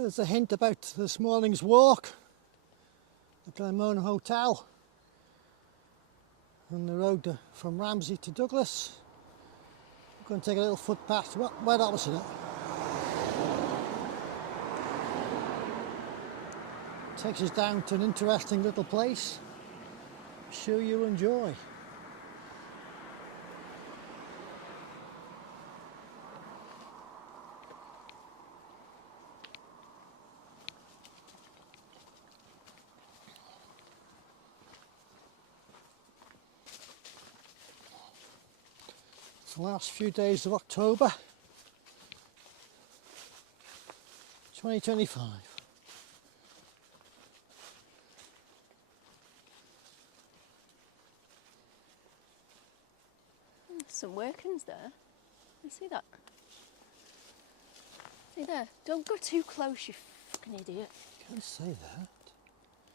There's a hint about this morning's walk. The Glen Mona Hotel and the road from Ramsey to Douglas. I'm going to take a little footpath right opposite it. Takes us down to an interesting little place. I'm sure you'll enjoy. It's the last few days of October 2025. Some workings there. You see that? See there? Don't go too close, you fucking idiot. Can't say that.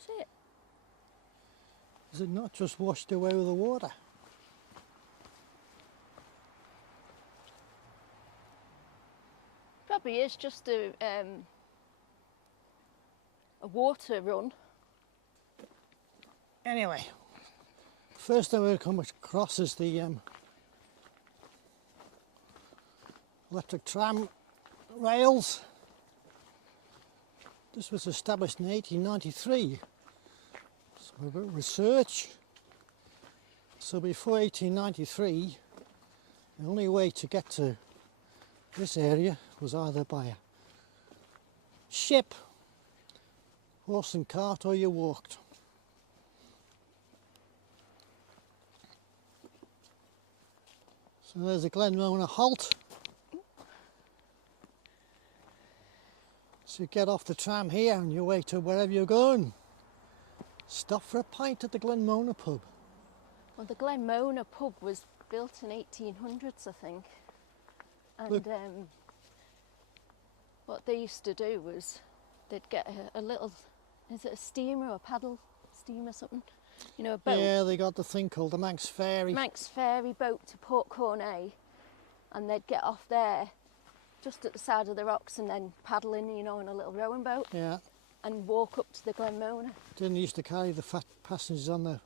See it? Is it not just washed away with the water? Probably is just a water run. Anyway, first thing we'll come across is the electric tram rails. This was established in 1893. So a bit of research. So before 1893, the only way to get to this area was either by a ship, horse and cart, or you walked. So there's a Glen Mona halt. So you get off the tram here on your way to wherever you're going. Stop for a pint at the Glen Mona pub. Well, the Glen Mona pub was built in 1800s, I think. And what they used to do was they'd get a little, is it a steamer or a paddle steamer or something? You know, a boat. Yeah, they got the thing called the Manx Ferry. Manx Ferry boat to Port Cornay, and they'd get off there just at the side of the rocks and then paddle in, you know, in a little rowing boat. Yeah. And walk up to the Glen Mona. Didn't used to carry the fat passengers on the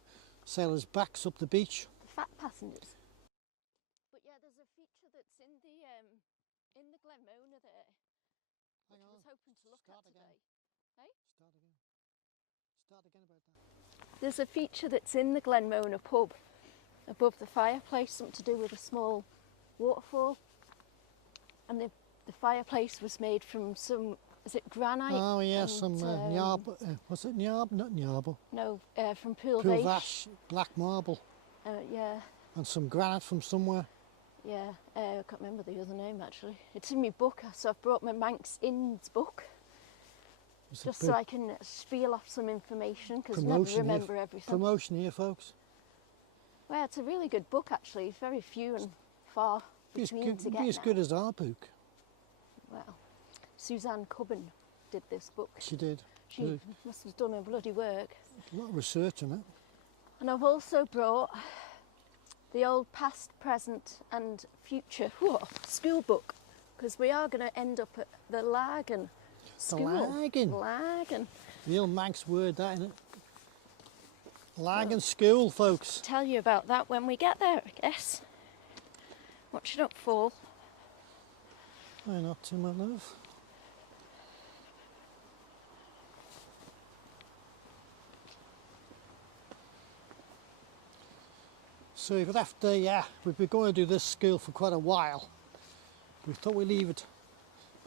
sailors' backs up the beach. Fat passengers. But yeah, there's a feature that's in the Glen Mona there, which I was hoping to look at today. Hey? Start again about that. There's a feature that's in the Glen Mona pub above the fireplace, something to do with a small waterfall. And the fireplace was made from some, is it granite? Oh yeah, and, some Nyarb, was it Nyarb? Not Nyarbo. No, from Pool Vash, black marble. Yeah. And some granite from somewhere. Yeah, I can't remember the other name actually. It's in my book, so I've brought my Manx Inns book. Just so I can spiel off some information, because I never remember everything. Promotion here, folks. Well, it's a really good book actually, very few and far between to get be as good as our book. Well, Suzanne Cubbon did this book. She did. She must have done her bloody work. A lot of research on it. And I've also brought the old past, present and future school book, because we are going to end up at the Lhaggan School. Lhaggan. Real Manx word, that, isn't it? Lhaggan School, folks. Tell you about that when we get there, I guess. Watch it not fall. Why not to, my love? So we've left, we've been going to do this school for quite a while. We thought we'd leave it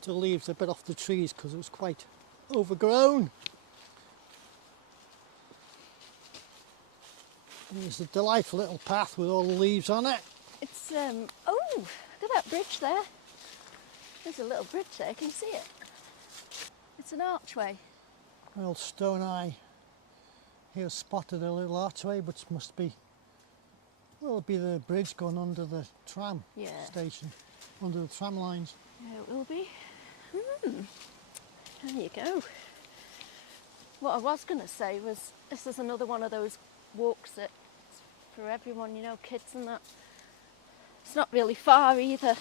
till leaves a bit off the trees because it was quite overgrown. And there's a delightful little path with all the leaves on it. It's, oh, look at that bridge there. There's a little bridge there, can you see it? It's an archway. Old Stone Eye here spotted a little archway, which must be, well, it'll be the bridge going under the tram station, under the tram lines. Yeah, it will be. There you go. What I was going to say was, this is another one of those walks that's for everyone, you know, kids and that. It's not really far either.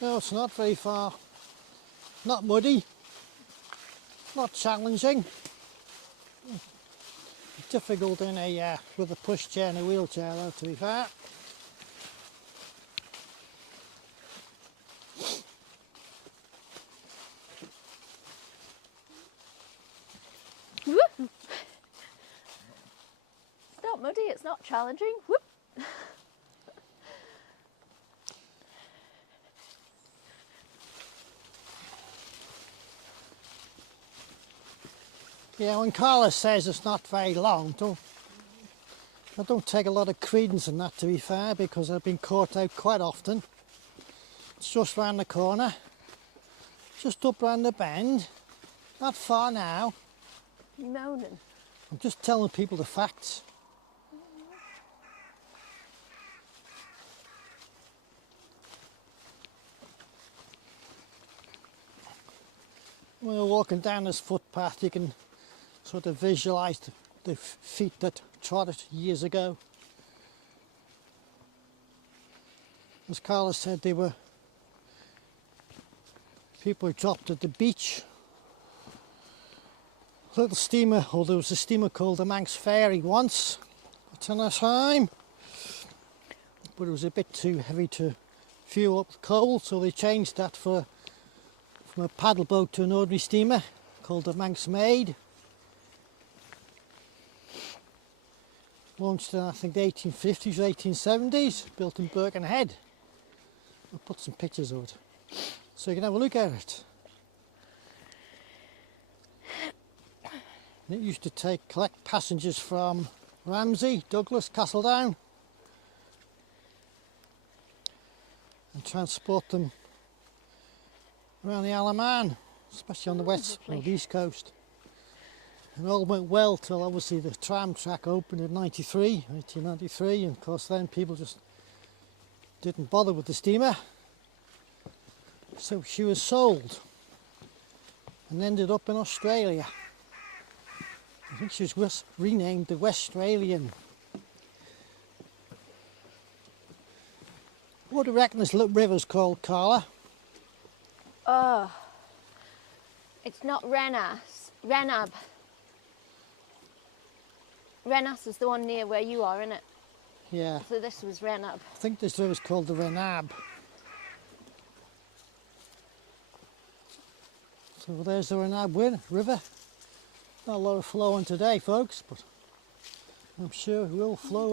No, it's not very far. not muddy, not challenging. Difficult in a with a pushchair and a wheelchair though, to be fair. Woo! It's not muddy, it's not challenging. Whoop! Yeah, when Carla says it's not very long, I don't take a lot of credence in that, to be fair, because I've been caught out quite often. It's just round the corner, just up round the bend, not far now. You moaning? I'm just telling people the facts. When you're walking down this footpath, you can sort of visualise the feet that trod it years ago. As Carla said, they were people who dropped at the beach. Little steamer, or there was a steamer called the Manx Ferry once upon a time, but it was a bit too heavy to fuel up the coal, so they changed that from a paddle boat to an ordinary steamer called the Manx Maid. Launched in, I think, the 1850s or 1870s, built in Birkenhead. I'll put some pictures of it so you can have a look at it. And it used to collect passengers from Ramsey, Douglas, Castledown and transport them around the Isle of Man, especially on the west or the east coast. And all went well till obviously the tram track opened in 1893, and of course then people just didn't bother with the steamer. So she was sold and ended up in Australia. I think she was renamed the Westralian. What do you reckon this little river's called, Carla? Oh, it's not Renab. Renas is the one near where you are, isn't it? Yeah. So this was Renab. I think this river's called the Renab. So there's the Renab River. Not a lot of flowing today, folks, but I'm sure it will flow.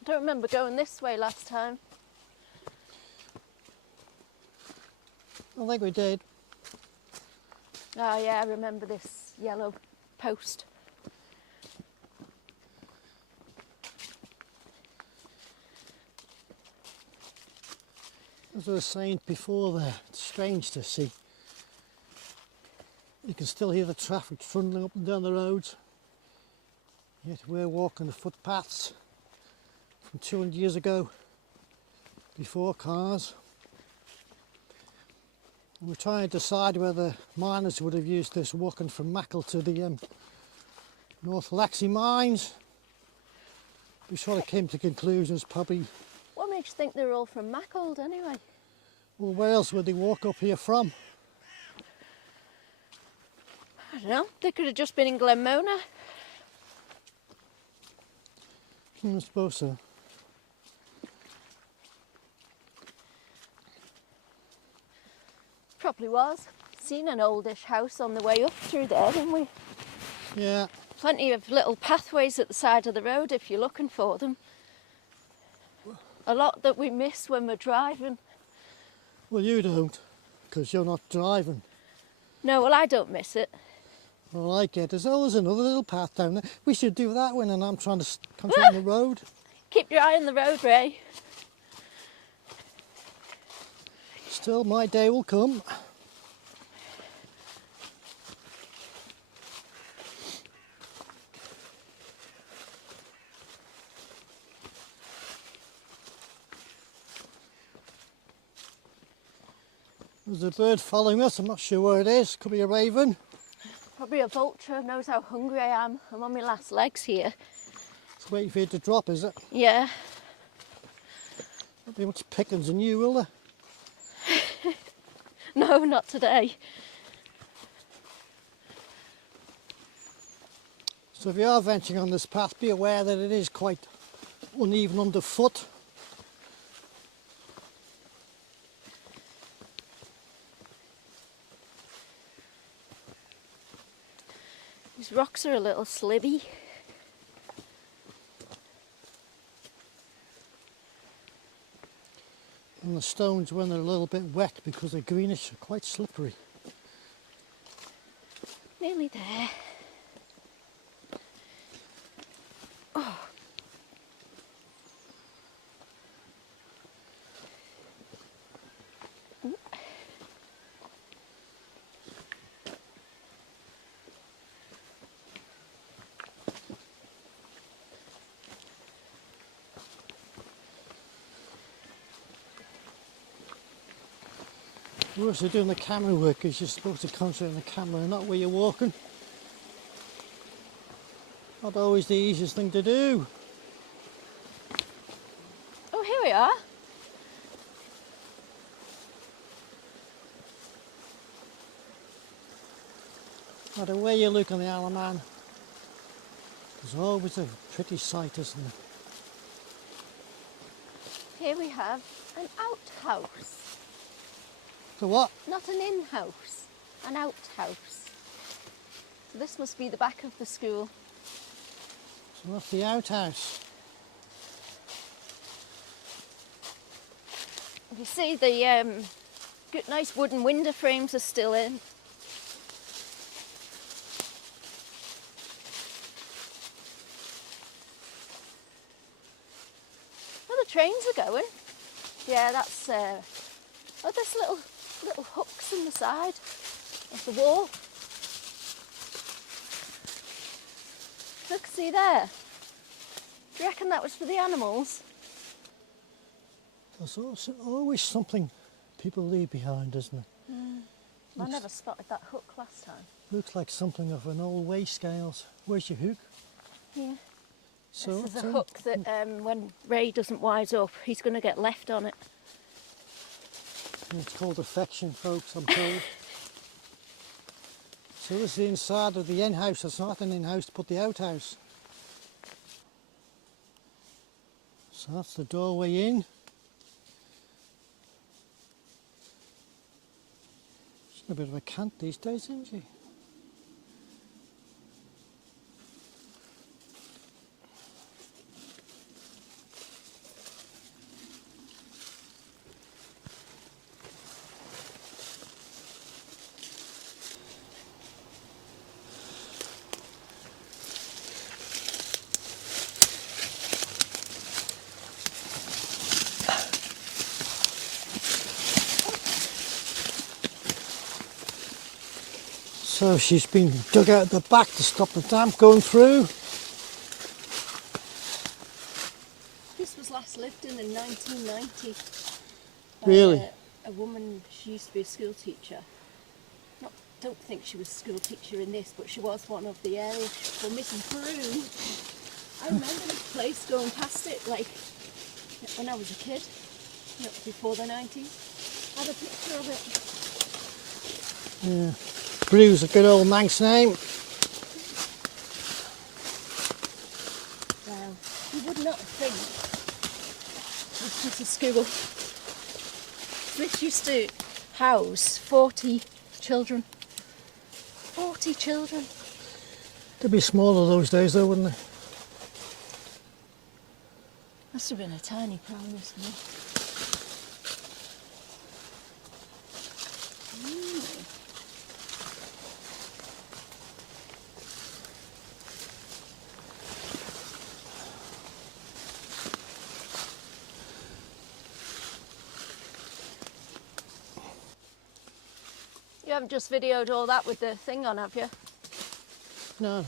I don't remember going this way last time. I think we did. Oh yeah, I remember this yellow post. As I was saying before there, it's strange to see. You can still hear the traffic trundling up and down the roads. Yet we're walking the footpaths from 200 years ago, before cars. And we're trying to decide whether miners would have used this walking from Mackle to the North Laxey mines. We sort of came to conclusions probably. What makes you think they're all from Mackle anyway? Well, where else would they walk up here from? I don't know, they could have just been in Glen Mona. I suppose so. Probably was. Seen an oldish house on the way up through there, didn't we? Yeah. Plenty of little pathways at the side of the road if you're looking for them. A lot that we miss when we're driving. Well, you don't, because you're not driving. No, well, I don't miss it. Well, I get it. There's another little path down there. We should do that when I'm trying to control the road. Keep your eye on the road, Ray. Still, my day will come. There's a bird following us. I'm not sure where it is. Could be a raven. Probably a vulture. Knows how hungry I am. I'm on my last legs here. It's waiting for you to drop, is it? Yeah. Won't be much pickings in you, will there? No, not today. So if you are venturing on this path, be aware that it is quite uneven underfoot. These rocks are a little slibby. And the stones, when they're a little bit wet because they're greenish, are quite slippery. Nearly there. Oh. The worst of doing the camera work is you're supposed to concentrate on the camera and not where you're walking. Not always the easiest thing to do. Oh, here we are. No matter where you look on the Isle of Man, there's always a pretty sight, isn't there? Here we have an outhouse. So what? Not an in-house, an outhouse. So this must be the back of the school. So that's the outhouse. You see the good, nice wooden window frames are still in. Oh, the trains are going. Yeah, that's. Oh, there's little hooks in the side of the wall. Look, see there. Do you reckon that was for the animals? There's also always something people leave behind, isn't there? I never spotted that hook last time. Looks like something of an old weigh scales. Where's your hook? Yeah. So This is a hook that when Ray doesn't wise up, he's going to get left on it. It's called affection, folks, I'm told. So this is the inside of the in-house. It's not an in-house, but the outhouse. So that's the doorway in. She's a bit of a cant these days, isn't she? So she's been dug out the back to stop the damp going through. This was last lived in 1990. Really? A woman, she used to be a school teacher. Don't think she was a school teacher in this, but she was one of the area for Mrs. Broom. I remember this place going past it, like, when I was a kid, before the 90s. I had a picture of it. Yeah. Brew's a good old Manx name. Well, you would not think this was a school. This used to house 40 children. 40 children. They'd be smaller those days though, wouldn't they? Must have been a tiny primary school. You haven't just videoed all that with the thing on, have you? No.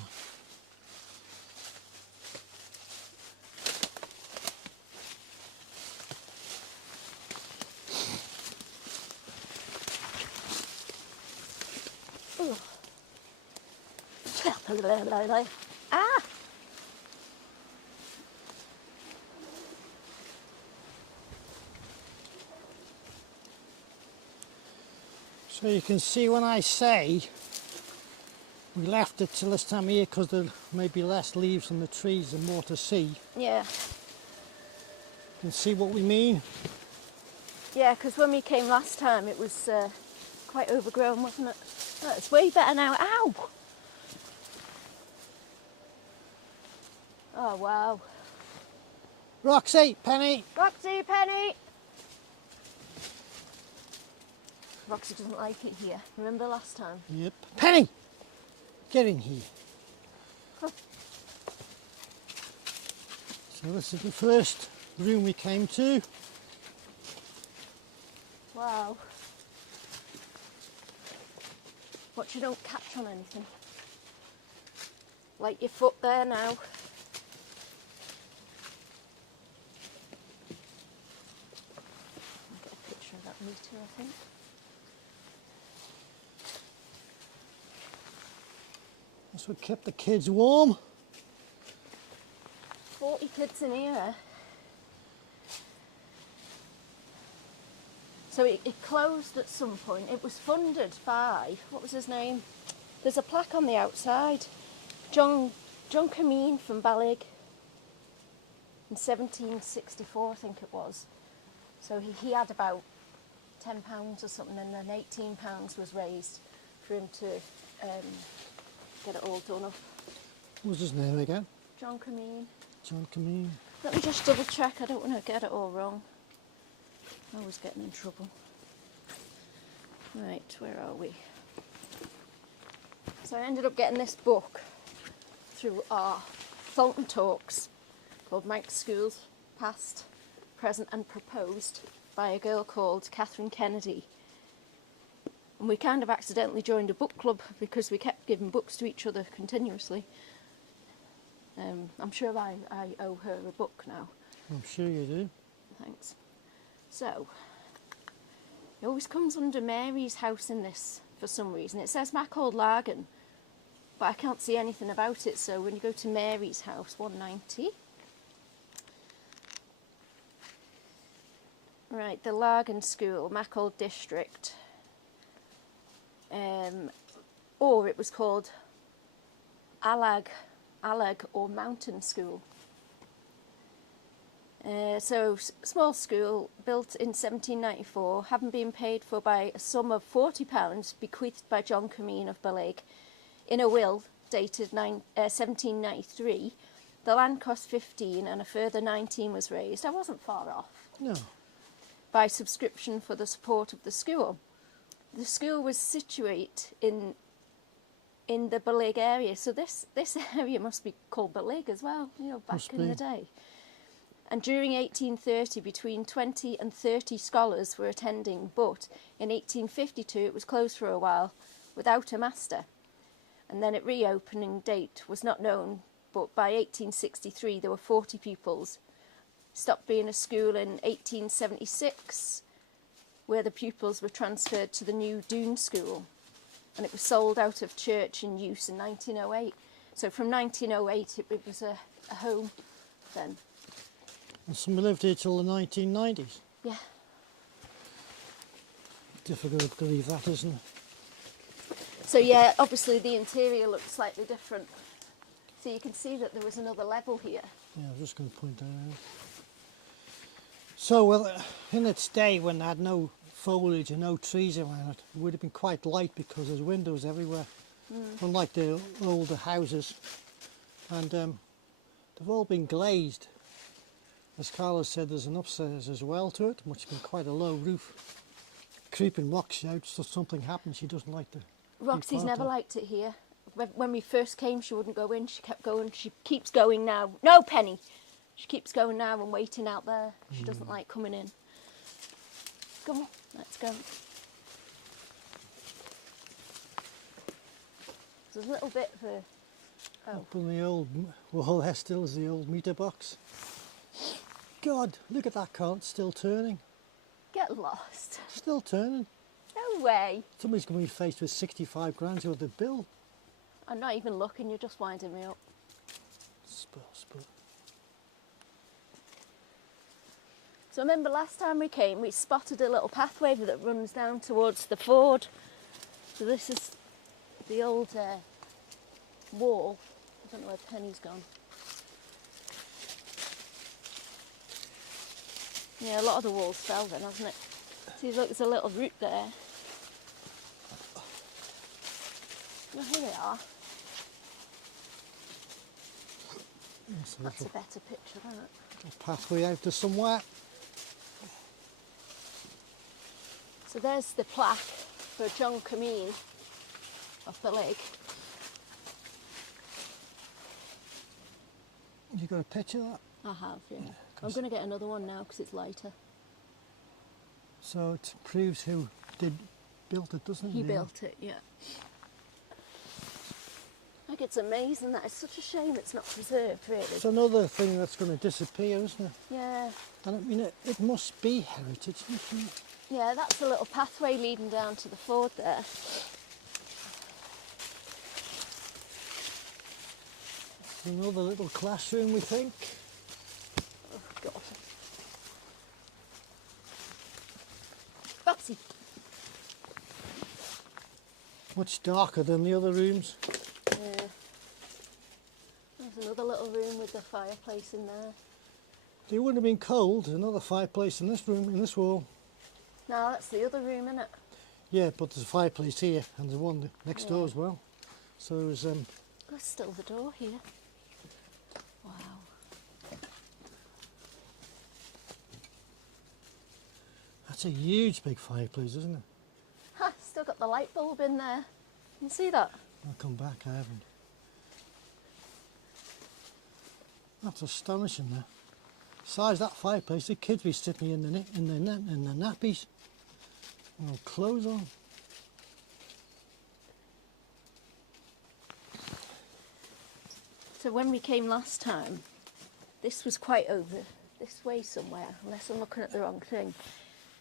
Ooh. Ah! So you can see when I say we left it till this time of year because there may be less leaves on the trees and more to see. Yeah. You can see what we mean. Yeah, because when we came last time it was quite overgrown, wasn't it? Oh, it's way better now. Ow! Oh, wow. Roxy, Penny. Roxy, Penny! Roxy doesn't like it here. Remember last time? Yep. Penny, get in here. Huh. So this is the first room we came to. Wow. Watch you don't catch on anything. Like your foot there now. I'll get a picture of that meter, I think. That's what kept the kids warm. 40 kids in here. So it closed at some point. It was funded by, what was his name? There's a plaque on the outside. John Cameen from Ballig in 1764, I think it was. So he had about £10 or something, and then £18 was raised for him to get it all done up. What was his name again? John Cameen. John Cameen. Let me just double check, I don't want to get it all wrong. I was getting in trouble. Right, where are we? So I ended up getting this book through our Fulton Talks called Mike's Schools, Past, Present and Proposed by a girl called Catherine Kennedy. And we kind of accidentally joined a book club because we kept giving books to each other continuously. I'm sure I owe her a book now. I'm sure you do. Thanks. So, it always comes under Mary's house in this for some reason. It says Macaulay Lhaggan, but I can't see anything about it. So when you go to Mary's house, 190. Right, the Lhaggan School, Macaulay District. Or it was called Alag or Mountain School. So, small school, built in 1794, having been paid for by a sum of £40 bequeathed by John Cameen of Ballig in a will dated 1793. The land cost 15 and a further 19 was raised. I wasn't far off. No. By subscription for the support of the school. The school was situate in the Ballig area, so this area must be called Ballig as well, you know, back in the day. And during 1830, between 20 and 30 scholars were attending, but in 1852 it was closed for a while without a master. And then its reopening date was not known, but by 1863 there were 40 pupils. Stopped being a school in 1876, where the pupils were transferred to the new Doon School. And it was sold out of church in use in 1908. So from 1908 it was a home then. And some lived here till the 1990s. Yeah. Difficult to believe that, isn't it? So yeah, obviously the interior looks slightly different. So you can see that there was another level here. Yeah, I was just going to point that out. So, well, in its day when they had no foliage and no trees around it, it would have been quite light because there's windows everywhere. Unlike the older houses. And they've all been glazed. As Carla said, there's an upstairs as well to it, which has been quite a low roof. Creeping Roxy out, so something happens, she doesn't like to. Roxy's never liked it here. When we first came, she wouldn't go in, she kept going, she keeps going now. No, Penny! She keeps going now and waiting out there. She doesn't like coming in. Come on, let's go. There's a little bit of a... Up in the old, well, there still is the old meter box. God, look at that car, it's still turning. Get lost. Still turning. No way. Somebody's going to be faced with 65 grand worth of bill. I'm not even looking, you're just winding me up. So I remember last time we came, we spotted a little pathway that runs down towards the ford. So this is the old wall. I don't know where Penny's gone. Yeah, a lot of the walls fell then, hasn't it? See, look, there's a little route there. Oh, here they are. That's a better picture, isn't it? A pathway out to somewhere. So there's the plaque for John Cameen of the lake. You got a picture of that? I have, yeah. I'm going to get another one now because it's lighter. So it proves who built it, doesn't it? He built it, yeah. Like, it's amazing that. It's such a shame it's not preserved, really. It's another thing that's going to disappear, isn't it? Yeah. And I mean, it must be heritage, mustn't it? Yeah, that's a little pathway leading down to the ford there. Another little classroom, we think. Oh, God. Batsy. Much darker than the other rooms. Yeah. There's another little room with the fireplace in there. It wouldn't have been cold. There's another fireplace in this room, in this wall. No, that's the other room, isn't it? Yeah, but there's a fireplace here and there's one next door as well. So there's There's still the door here. Wow. That's a huge big fireplace, isn't it? Ha! Still got the light bulb in there. You can see that? I'll come back, I haven't. That's astonishing there. Besides that fireplace, the kids be sitting in the nappies. With clothes on. So when we came last time, this was quite over this way somewhere, unless I'm looking at the wrong thing.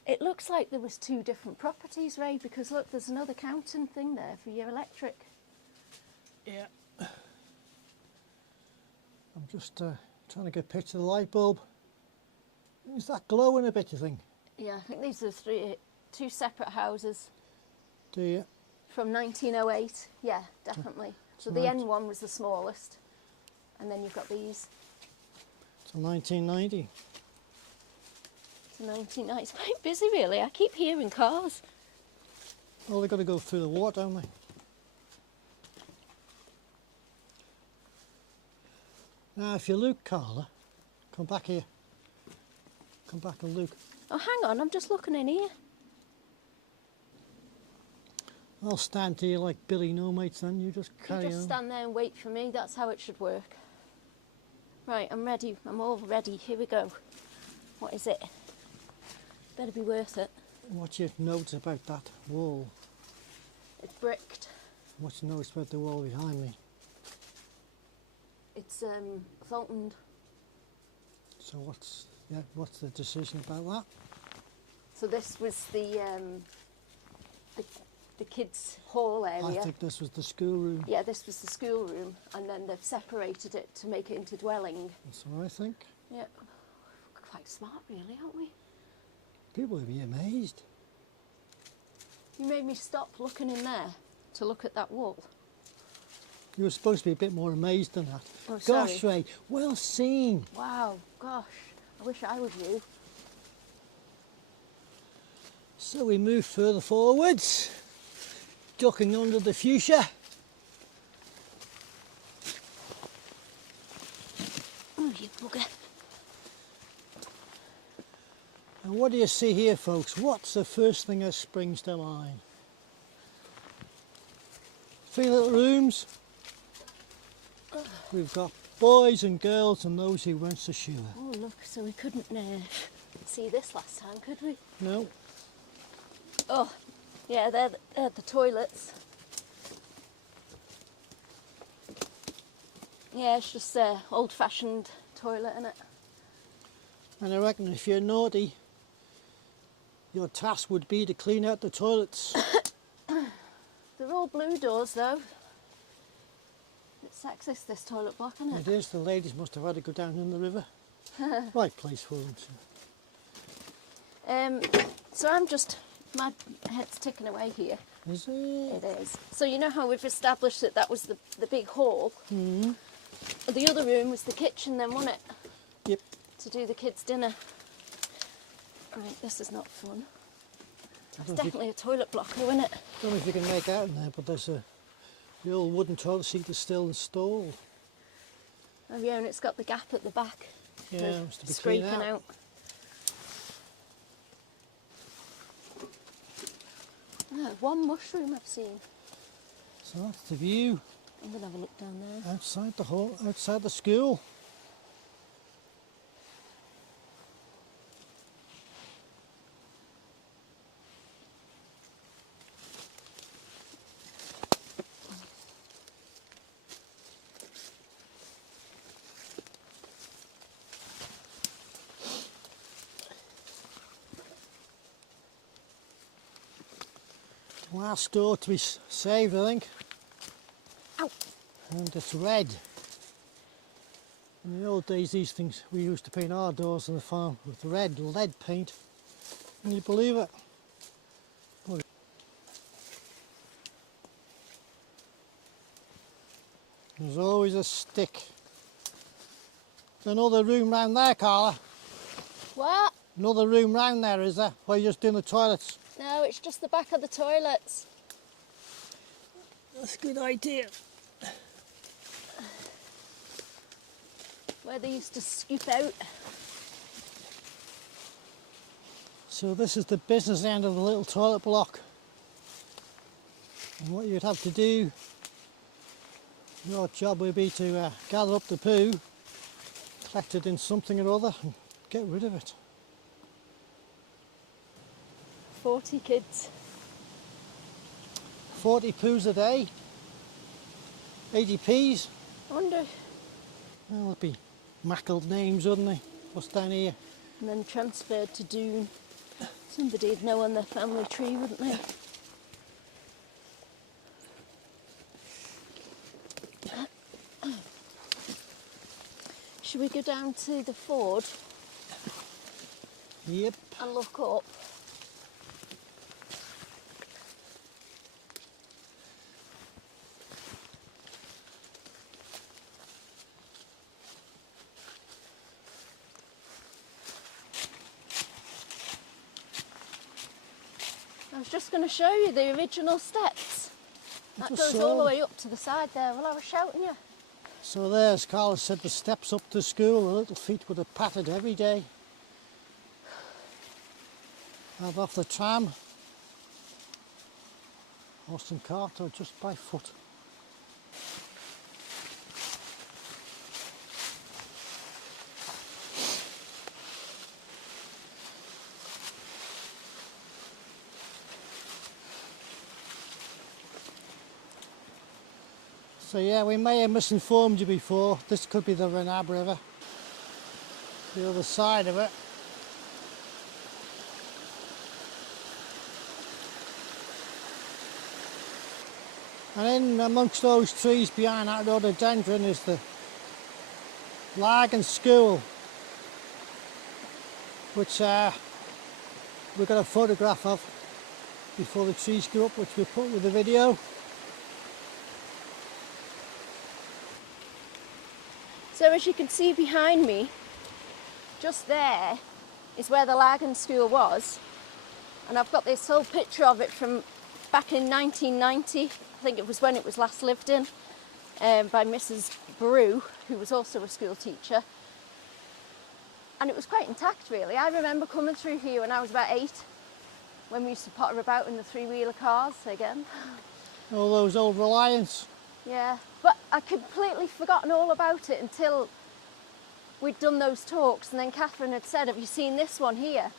It looks like there was two different properties, Ray, because look, there's another counting thing there for your electric. Yeah. I'm just trying to get a picture of the light bulb. Is that glowing a bit, you think? Yeah, I think these are two separate houses. Do you? From 1908, yeah, definitely. So the end one was the smallest, and then you've got these. It's 1990. It's 1990. It's quite busy, really. I keep hearing cars. Well, they've got to go through the water, don't they? Now, if you look, Carla, come back here. Come back and look. Oh, hang on, I'm just looking in here. I'll stand here like Billy No Mates then, you just carry You just on. stand there and wait for me. That's how it should work. Right, I'm ready. I'm all ready. Here we go. What is it? Better be worth it. What you notice about that wall? It's bricked. What you notice about the wall behind me? It's fountained. So what's the decision about that? So this was the kids' hall area. I think this was the schoolroom. Yeah, this was the schoolroom, and then they've separated it to make it into dwelling. That's what I think. Yeah, quite smart, really, aren't we? People would be amazed. You made me stop looking in there to look at that wall. You were supposed to be a bit more amazed than that. Oh, Gosh, sorry. Ray, well seen. Wow, gosh, I wish I was you. So we move further forwards, ducking under the fuchsia. Oh, you bugger. And what do you see here, folks? What's the first thing that springs to mind? 3 little rooms. We've got boys and girls and those who went to Sheila. Oh, look, so we couldn't see this last time, could we? No. Oh, yeah, they're the toilets. Yeah, it's just an old-fashioned toilet, isn't it? And I reckon if you're naughty, your task would be to clean out the toilets. They're all blue doors, though. It's sexist, this toilet block, isn't it? It is, the ladies must have had to go down in the river. Right place for them. So I'm just, my head's ticking away here. Is it? It is. So you know how we've established that that was the big hall? Mm-hmm. The other room was the kitchen then, wasn't it? Yep. To do the kids' dinner. Right, this is not fun. It's definitely a toilet blocker, isn't it? I don't know if you can make out in there, but there's the old wooden toilet seat is still installed. Oh yeah, and it's got the gap at the back. Yeah, for it's to be cleaned scraping out. Oh, one mushroom I've seen. So that's the view I'm going to have a look down there. outside the hall, outside the school. Last door to be saved, I think. Ow! And it's red. In the old days, these things, we used to paint our doors on the farm with red lead paint. Can you believe it? Look. There's always a stick. There's another room round there, Carla. What? Another room round there, is there? Or are you just doing the toilets? No, it's just the back of the toilets. That's a good idea. Where they used to scoop out. So this is the business end of the little toilet block. And what you'd have to do, your job would be to gather up the poo, collect it in something or other and get rid of it. 40 kids. 40 poos a day, 80 peas. I wonder. Well, it'd be mackled names, wouldn't they? What's down here? And then transferred to Doon. Somebody'd know on their family tree, wouldn't they? Should we go down to the ford Yep. and look up? I was just going to show you the original steps. That That's goes all the way up to the side there. Well, I was shouting you. So there's, Carla said, the steps up to school. The little feet would have pattered every day. Out off the tram. Austin Carter just by foot. So yeah, we may have misinformed you before. This could be the Renab River. The other side of it. And in amongst those trees behind that rhododendron is the Lhaggan School, which we got a photograph of before the trees grew up, which we put with the video. So as you can see behind me, just there is where the Lhaggan School was. And I've got this whole picture of it from back in 1990. I think it was when it was last lived in, by Mrs. Brew, who was also a school teacher. And it was quite intact, really. I remember coming through here when I was about 8, when we used to potter about in the three-wheeler cars again. All those old Reliance. Yeah, but I'd completely forgotten all about it until we'd done those talks, and then Catherine had said, have you seen this one here?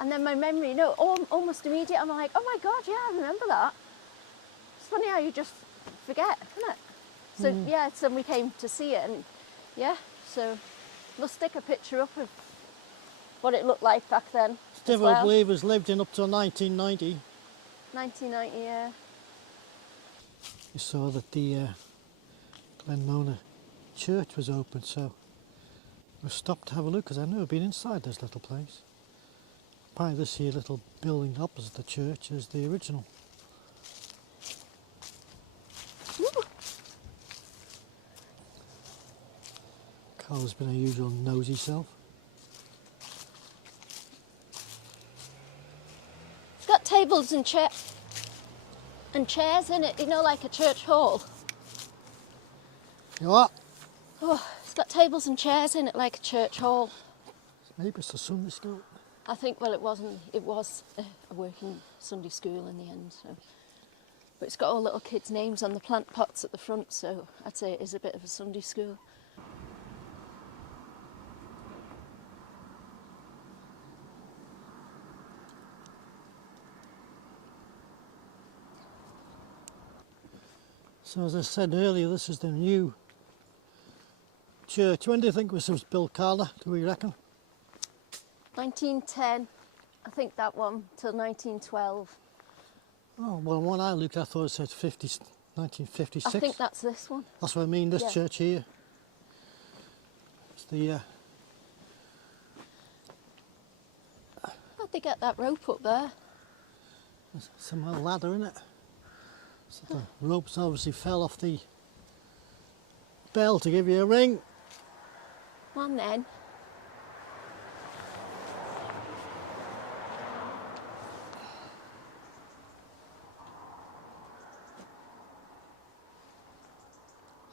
And then my memory, almost immediate, I'm like, oh my God, yeah, I remember that. It's funny how you just forget, isn't it? So yeah, so we came to see it, and yeah, so we'll stick a picture up of what it looked like back then. Still, well. I believe, was lived in up till 1990. 1990, yeah. You saw that the Glen Mona Church was open, so we stopped to have a look because I've never been inside this little place. probably this here little building opposite the church is the original. Ooh. Carla's been a usual nosy self. It's got tables and chairs in it, you know, like a church hall. You what? Oh, it's got tables and chairs in it like a church hall. Maybe it's a Sunday school. I think, well, it wasn't. It was a working Sunday school in the end. So. But it's got all little kids' names on the plant pots at the front, so I'd say it is a bit of a Sunday school. So as I said earlier, this is the new church. When do you think this was built, Carla? Do we reckon? 1910, I think that one, till 1912. Oh, well, when I looked, I thought it said 1956. I think that's this one. That's what I mean, this Yeah. church here. It's the... How'd they get that rope up there? There's some old ladder in it. So the ropes obviously fell off the bell to give you a ring. One then.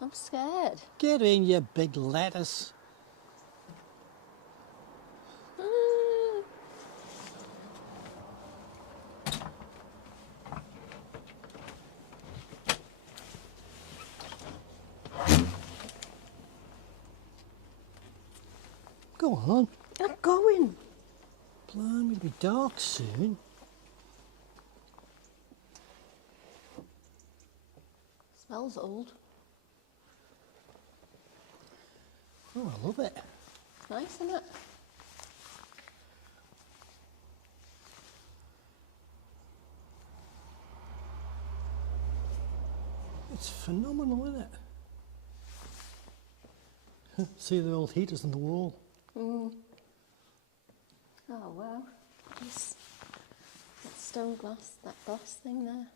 I'm scared. Get in, you big lettuce. Ah. Go on. I'm going. Blimey, it'll be dark soon. Smells old. Oh, I love it. Nice, isn't it? It's phenomenal, isn't it? See the old heaters on the wall. Mm. Oh wow. Just that stone glass, that glass thing there.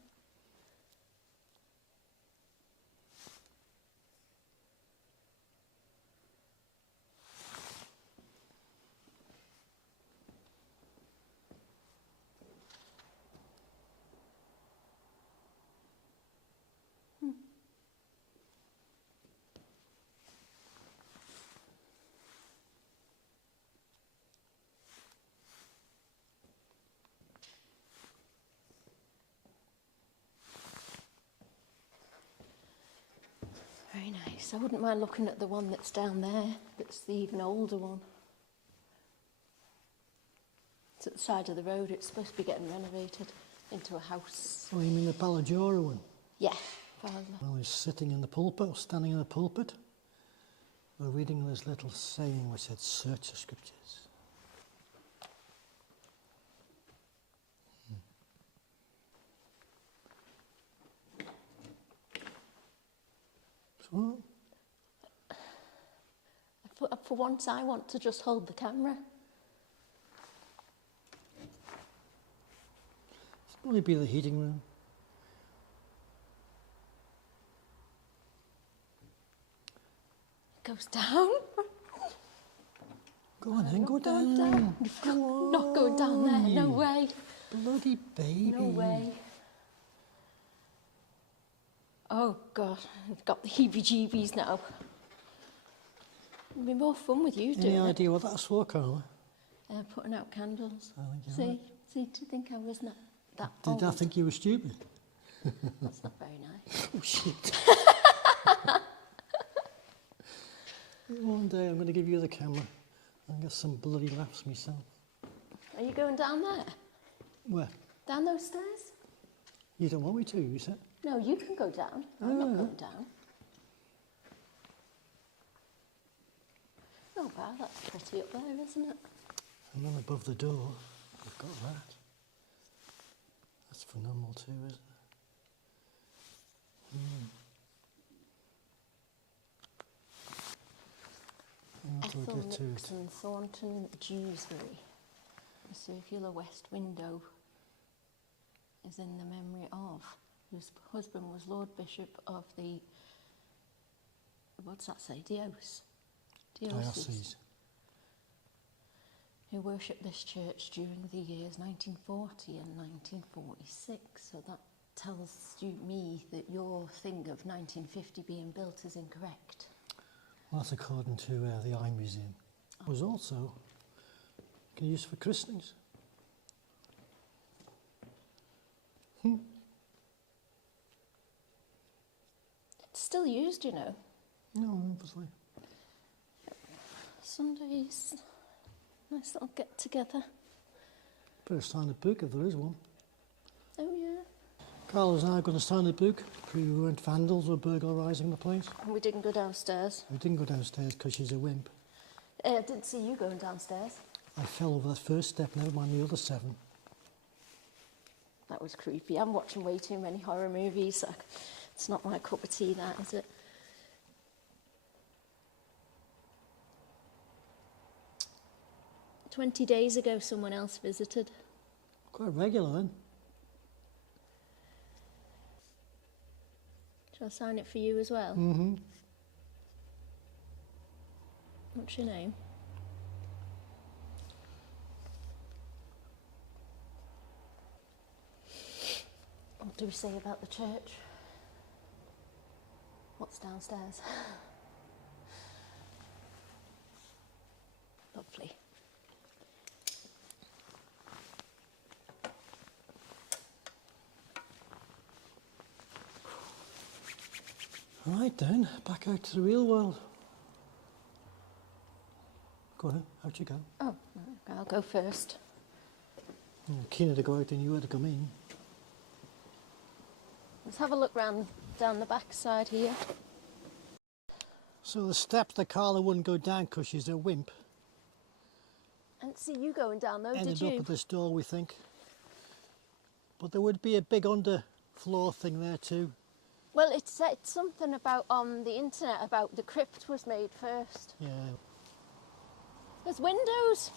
Very nice. I wouldn't mind looking at the one that's down there, that's the even older one. It's at the side of the road. It's supposed to be getting renovated into a house. Oh, you mean the Palajora one? Yeah, father. Well, he's sitting in the pulpit, or standing in the pulpit. We're reading this little saying which said, search the scriptures. So, For once, I want to just hold the camera. it's probably be the heating room. It goes down. Go on then, go Not down. going down. Go Not going down there. No on. way. Bloody baby. No way. Oh God, I've got the heebie-jeebies now. It'll be more fun with you Any doing it. idea what that's for, Carla? Putting out candles. I think you're See, right. see, do you think I was not that Did old? I think you were stupid? That's not very nice. Oh shit. One day I'm going to give you the camera and get some bloody laughs myself. Are you going down there? Where? Down those stairs? You don't want me to, you said? No, you can go down. I'm not going down. Oh wow, that's pretty up there, isn't it? And then above the door, we've got that. That's phenomenal too, isn't it? What do we Ethel get to it? Nixon, Thornton, Dewsbury. Let's circular west window is in the memory of, whose husband was Lord Bishop of the, what's that say, Diocese, who worshipped this church during the years 1940 and 1946. So that tells me that your thing of 1950 being built is incorrect. Well, that's according to the Eye Museum. It was also used for christenings. It's still used, you know. No, obviously. Sundays, nice little get together. Better sign a book if there is one. Oh yeah. Carla's now going to sign a book, prove we weren't vandals or burglarising the place. And we didn't go downstairs. We didn't go downstairs because she's a wimp. I didn't see you going downstairs. I fell over that first step, never mind the other 7. That was creepy. I'm watching way too many horror movies. It's not my cup of tea, that, is it? "20 days ago, someone else visited." Quite regular then. Shall I sign it for you as well? Mm-hmm. What's your name? What do we say about the church? What's downstairs? Lovely. Right then, back out to the real world. Go on, out you go. Oh, I'll go first. I'm keener to go out than you were to come in. Let's have a look round down the back side here. So the steps that Carla wouldn't go down because she's a wimp I didn't see you going down though, ended did up you? at this door, we think. But there would be a big underfloor thing there too. Well, it said something about on the internet about the crypt was made first. Yeah. There's windows.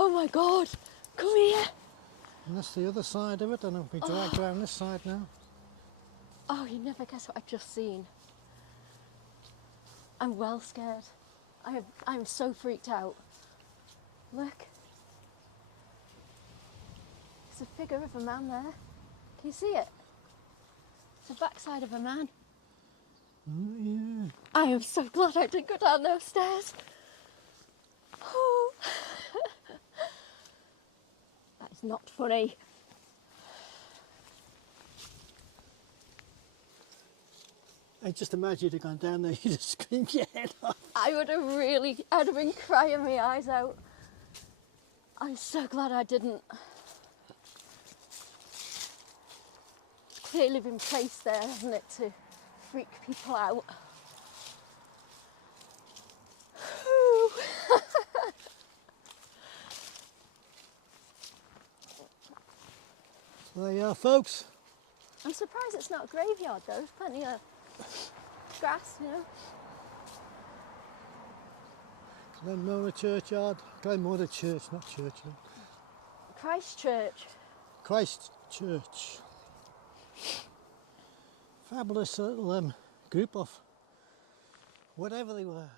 Oh my God! Come here. And that's the other side of it, and if we drag around this side now. Oh, you never guess what I've just seen. I'm well scared. I'm so freaked out. Look. There's a figure of a man there. Can you see it? It's the backside of a man. Oh yeah. I am so glad I didn't go down those stairs. Oh. That is not funny. I just imagine you'd have gone down there, you'd have screamed your head off. I'd have been crying my eyes out. I'm so glad I didn't. It's clearly been placed there, hasn't it, to freak people out. So there you are, folks. I'm surprised it's not a graveyard though. There's plenty of grass, you know. Glen Mona Churchyard. Glen Mona Church, not churchyard. Christchurch. Christ Church. Fabulous little group of whatever they were.